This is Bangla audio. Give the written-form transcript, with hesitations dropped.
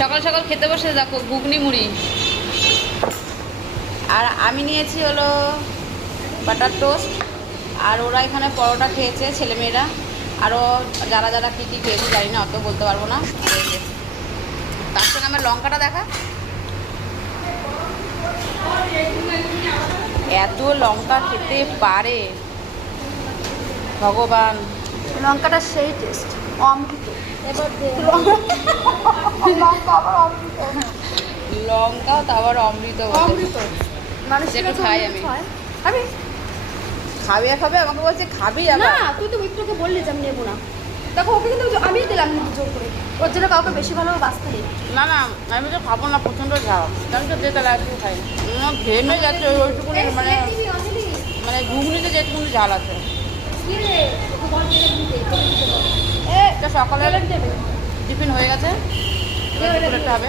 সকাল সকাল খেতে বসে দেখো ঘুগনি মুড়ি। আর আমি নিয়েছি হলো বাটার টোস্ট। আর ওরা এখানে পরোটা খেয়েছে ছেলেমেয়েরা। আরও যারা যারা কী কী খেয়েছে জানি না, অত বলতে পারবো না। তার সঙ্গে আমার লঙ্কাটা দেখা, এত লঙ্কা খেতে পারে ভগবান। লঙ্কাটা সেই টেস্ট, অমৃত। এবার লঙ্কা আবার অমৃত। লঙ্কাও তো আবার অমৃত। অমৃত মানুষ একটু খাই আমি। খাবি? খাবে খাবে আমাকে বলছে খাবি না, আবার। তুই তো একটুকে বললি যে আমি নেবো না। দেখো ওকে কিন্তু আমি দিলাম কিন্তু জোর করে, ওর জন্য কাউকে বেশি ভালো বাঁচতে নেই। না না, আমি তো খাবো না, প্রচণ্ড ঝাল। আমি তো দিয়ে তাহলে একটু খাই। ঘেমে যাচ্ছে ওইটুকুনি, মানে ঘুগনিতে যেটুকুনি ঝাল আছে। এটা সকালে টিফিন হয়ে গেছে, দুপুরে একটা হবে।